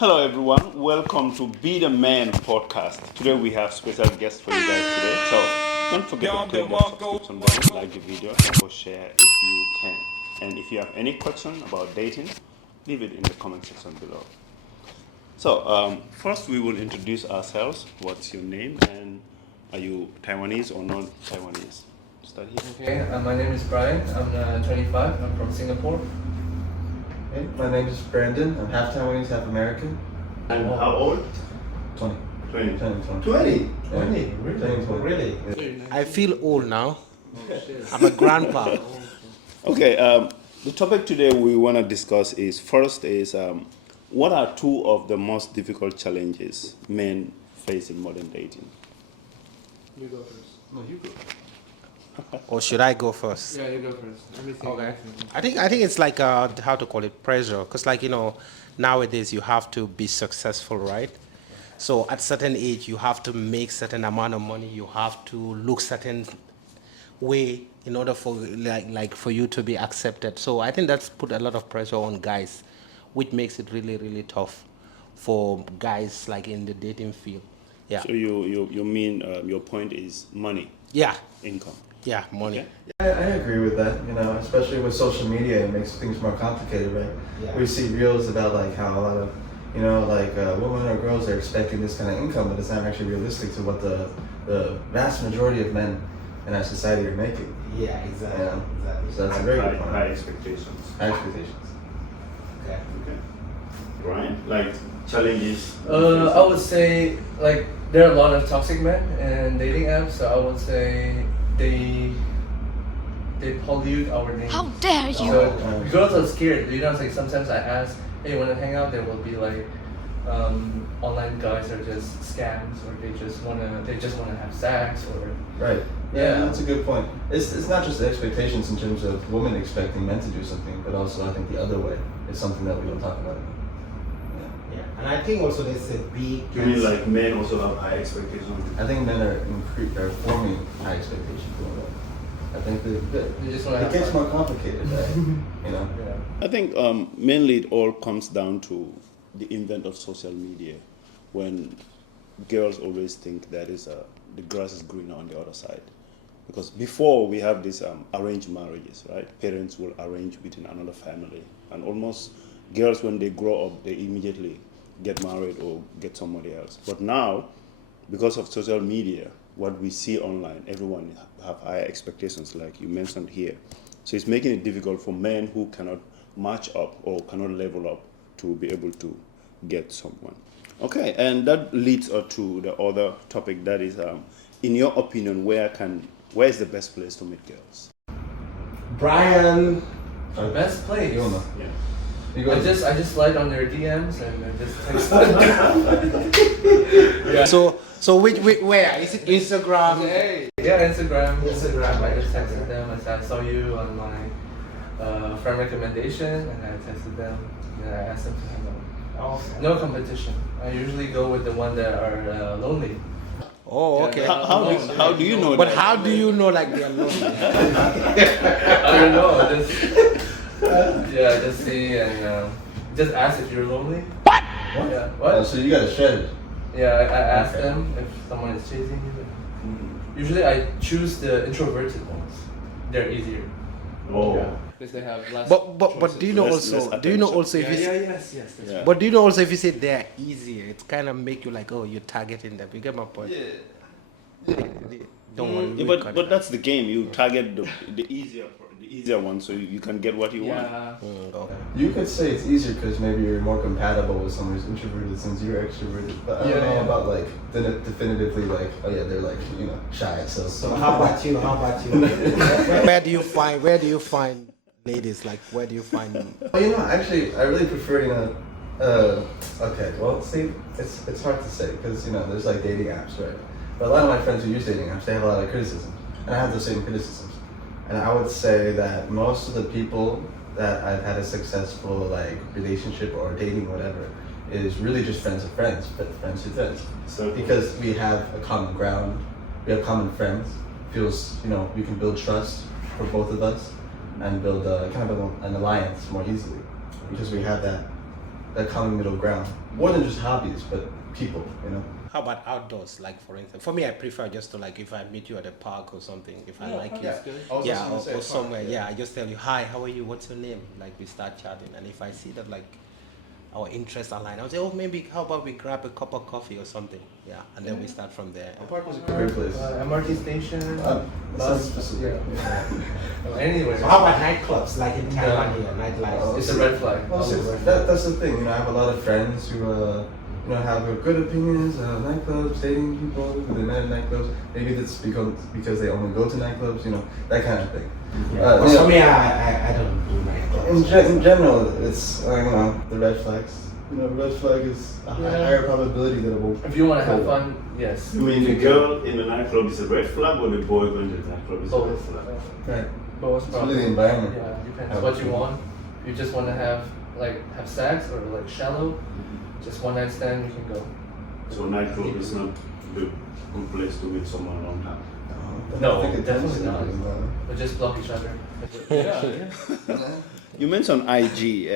Hello everyone, welcome to Be the Man podcast. Today we have special guests for you guys today. So don't forget to click that subscription button, like the video, and go share if you can. And if you have any question about dating, leave it in the comment section below. So first we will introduce ourselves. What's your name and are you Taiwanese or not Taiwanese? Start here. Okay, my name is Brian. I'm 25. I'm from Singapore. Hey, my name is Brandon. I'm half Taiwanese, half American. And how old? 20. 20. 20? Really? Yeah. I feel old now. I'm a grandpa. Okay, the topic today we want to discuss is first is what are two of the most difficult challenges men face in modern dating? You go first. No, you go. Or should I go first? Yeah, you go first. Everything. Okay. I think it's like how to call it, pressure, because like nowadays you have to be successful, right? So at certain age you have to make certain amount of money. You have to look certain way in order for like for you to be accepted. So I think that's put a lot of pressure on guys, which makes it really tough for guys like in the dating field. Yeah. So you mean your point is money, Yeah. income. Yeah. Money. Okay. I agree with that, especially with social media, it makes things more complicated, right? Yeah. We see reels about like how a lot of, women or girls are expecting this kind of income, but it's not actually realistic to what the vast majority of men in our society are making. Yeah. Exactly. Yeah. Exactly. So that's a very good point. High expectations. High expectations. Okay. Okay. Brian, like challenges. I would say like there are a lot of toxic men in dating apps. So I would say they pollute our name. How dare you! So girls are scared. Like sometimes I ask, hey, you want to hang out? They will be like, online guys are just scams, or they just wanna have sex, or Right. Yeah. That's a good point. It's not just the expectations in terms of women expecting men to do something, but also I think the other way is something that we don't talk about enough. Yeah, and I think also there's a big. Do you mean like men also have high expectations? I think men are forming high expectations for that. I think they just want to it have gets fun. more complicated, right? Yeah. I think mainly it all comes down to the invent of social media, when girls always think that the grass is greener on the other side. Because before we have these arranged marriages, right? Parents will arrange within another family, and almost girls when they grow up, they immediately get married or get somebody else. But now, because of social media, what we see online, everyone have higher expectations, like you mentioned here. So it's making it difficult for men who cannot match up or cannot level up to be able to get someone. Okay, and that leads us to the other topic, that is, in your opinion, where is the best place to meet girls? Brian. The best place. You know. Yeah. You go I just slide on their DMs and I just text them. Yeah. So where is it? Instagram. Hey. Yeah, Instagram. Instagram. I just texted them. I said I saw you on my friend recommendation, and I texted them. And I asked them to hang out. Oh, No competition. I usually go with the one that are lonely. oh, okay. How do you know But that? how do you know like they're lonely? I don't know. Just see and just ask if you're lonely. What? Yeah. Oh, What? so you got to shred it. Yeah, I asked them if someone is chasing you. Usually I choose the introverted ones. They're easier. Oh. Yeah. Because they have less. But do you know Less also? Do you know attention. also if you say, yes. That's Yeah. but do you know also if you say they're easier, it's kind of make you like, oh, you're targeting them. You get my point? Don't worry. Yeah, we'll cut but it. that's the game. You target the easier one, so you can get what you want. Yeah. Okay. You could say it's easier because maybe you're more compatible with someone who's introverted since you're extroverted. But I don't know about like definitively like, oh yeah, they're like shy. So how about you? Where do you find ladies? Like where do you find? Well, actually, I really prefer okay, well, see, it's hard to say because there's like dating apps, right? But a lot of my friends who use dating apps, they have a lot of criticism, and I have the same criticisms. And I would say that most of the people that I've had a successful like relationship or dating, whatever, is really just friends of friends, but friends with friends. So Because we have a common ground, we have common friends. Feels we can build trust for both of us and build kind of an alliance more easily because we have that common middle ground. more than just hobbies, but people, you know. How about outdoors? Like for instance, for me, I prefer just to like if I meet you at a park or something. If I like you, I was yeah, just gonna say or park, somewhere. Yeah, I just tell you, hi, how are you? What's your name? Like we start chatting, and if I see that like our interests align, I'll say, oh, maybe how about we grab a cup of coffee or something? Yeah, and then we start from there. The park was a great place. MRT station. Bus, specific. Anyway. So how about nightclubs? Like in Taiwan here, nightlife. It's a red flag. Well, see, that's the thing, you know, I have a lot of friends who, you know, have good opinions, nightclubs, dating people who they met at nightclubs. Maybe that's because they only go to nightclubs, you know, that kind of thing. Yeah. You know, For me, I don't do nightclubs. in general, it's, you know, the red flags. You know, red flag is a higher probability that it will. If you want to have fun, yes. You mean the girl in the nightclub is a red flag, or the boy going to the nightclub is a red flag? Right. Both. It's really the environment. Yeah, depends what you want. You just want to have sex or like shallow, just one night stand, you can go. So nightclub is not the good place to meet someone long time. No, I think it definitely not. is, But just block each other. You mentioned IG.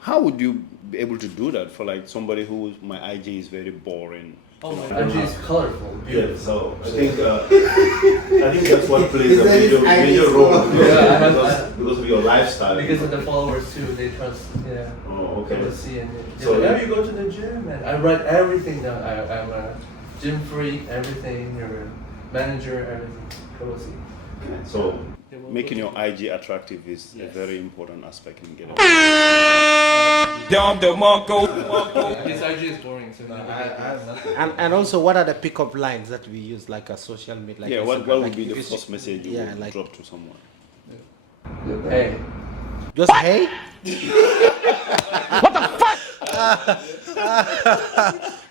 How would you be able to do that for like somebody who my IG is very boring? Oh, my IG is colorful. Yeah, so I think that's what plays a major role. Yeah, because of your lifestyle. Because of the followers too, they trust. Yeah. Oh, okay. They see and So so now you go to the gym, and I write everything down. I'm a gym freak. Everything. You're a manager. Everything. Go see. So making your IG attractive is a very important aspect in getting. His IG is boring, so I have nothing. And also, what are the pickup lines that we use, like a social media? Like Yeah, what Instagram, would be like the if first message you would like drop to someone? Hey. just hey?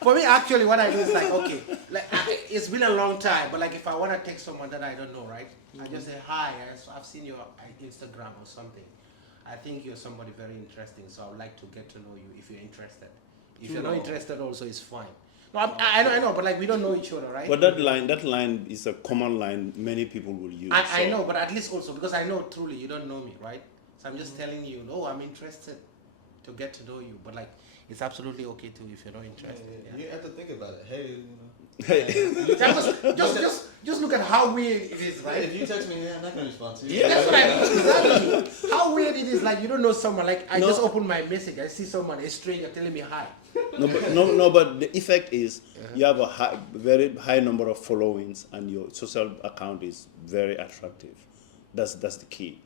For me, actually, what I do is like, okay, like it's been a long time, but like if I want to text someone that I don't know, right? I just say, hi, I've seen your Instagram or something. I think you're somebody very interesting, so I would like to get to know you if you're interested. If you're not interested, also it's fine. No, I know, but like we don't know each other, right? But that line is a common line many people will use. I know, but at least also because I know truly you don't know me, right? So I'm just telling you, oh, I'm interested to get to know you, but like it's absolutely okay too if you're not interested. Yeah. You have to think about it. Hey, you know. Just look at how weird it is, right? If you text me, I'm not gonna respond to you. Yeah, that's what I mean. Exactly. How weird it is, like you don't know someone. Like I just open my message, I see someone, a stranger, telling me hi. But the effect is you have a very high number of followings, and your social account is very attractive. That's the key.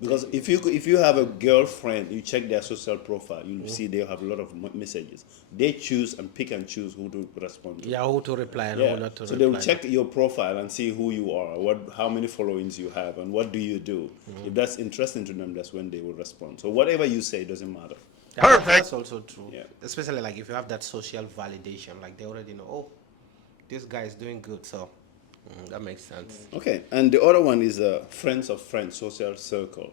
Because if you have a girlfriend, you check their social profile, you'll see they have a lot of messages. They choose and pick and choose who to respond to. Yeah, who to reply and Yeah. who not to So reply. they will check your profile and see who you are, how many followings you have, and what do you do. If that's interesting to them, that's when they will respond. So whatever you say doesn't matter. Yeah, that's also true. Yeah. Especially like if you have that social validation, like they already know, oh, this guy is doing good, so that makes sense. Okay, and the other one is friends of friends, social circle.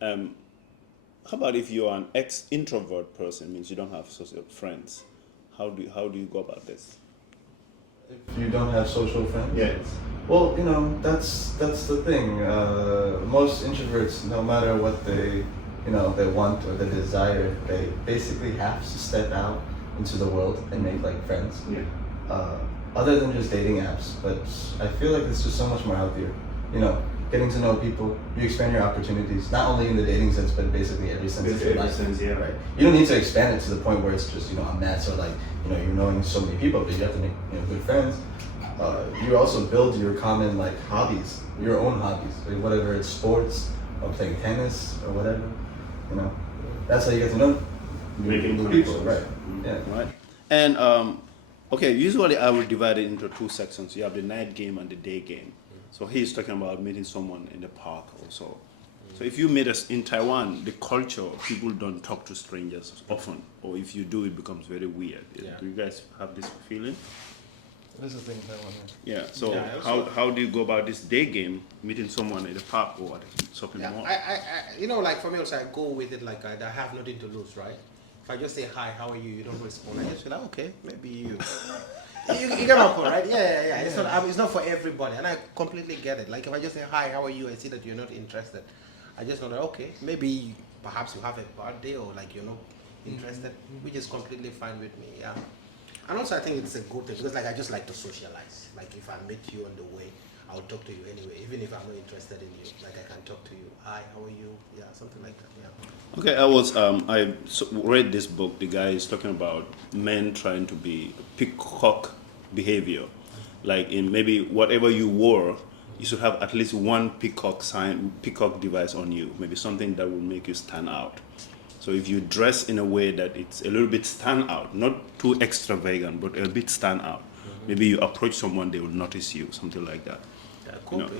How about if you're an introvert person, means you don't have social friends? How do you go about this? If you don't have social friends. Yes. Well, you know, that's the thing. Most introverts, no matter what they want or they desire, they basically have to step out into the world and make like friends. Yeah. Other than just dating apps, but I feel like it's just so much more healthier. You know, getting to know people, you expand your opportunities, not only in the dating sense, but basically every sense of your life. Yeah. Right. You don't need to expand it to the point where it's just, a mess or like, you're knowing so many people, but you have to make, good friends. You also build your common like hobbies, your own hobbies, like whatever it's sports or playing tennis or whatever, That's how you get to know Making new connections. people, right? Yeah. Right. And okay, usually I will divide it into two sections. You have the night game and the day game. So he's talking about meeting someone in the park also. So if you meet us in Taiwan, the culture, people don't talk to strangers often, or if you do, it becomes very weird. Yeah. Do you guys have this feeling? This is the thing I want to. Yeah. So Yeah, how do you go about this day game, meeting someone in the park or at a shopping Yeah, mall? I like for me also, I go with it like I have nothing to lose, right? If I just say hi, how are you? You don't respond. I just feel like okay, maybe you. You get my point, right? Yeah. It's not for everybody, and I completely get it. Like if I just say hi, how are you? I see that you're not interested. I just know that okay, maybe perhaps you have a bad day or like interested, which is completely fine with me. Yeah. And also, I think it's a good thing because, like, I just like to socialize. Like, if I meet you on the way, I'll talk to you anyway, even if I'm not interested in you. Like, I can talk to you. Hi, how are you? Yeah, something like that. Yeah. Okay, read this book. The guy is talking about men trying to be peacock behavior. Like in maybe whatever you wore, you should have at least one peacock device on you. Maybe something that will make you stand out. So if you dress in a way that it's a little bit stand out, not too extravagant, but a bit stand out, maybe you approach someone, they will notice you, something like that. Yeah, cool. You know?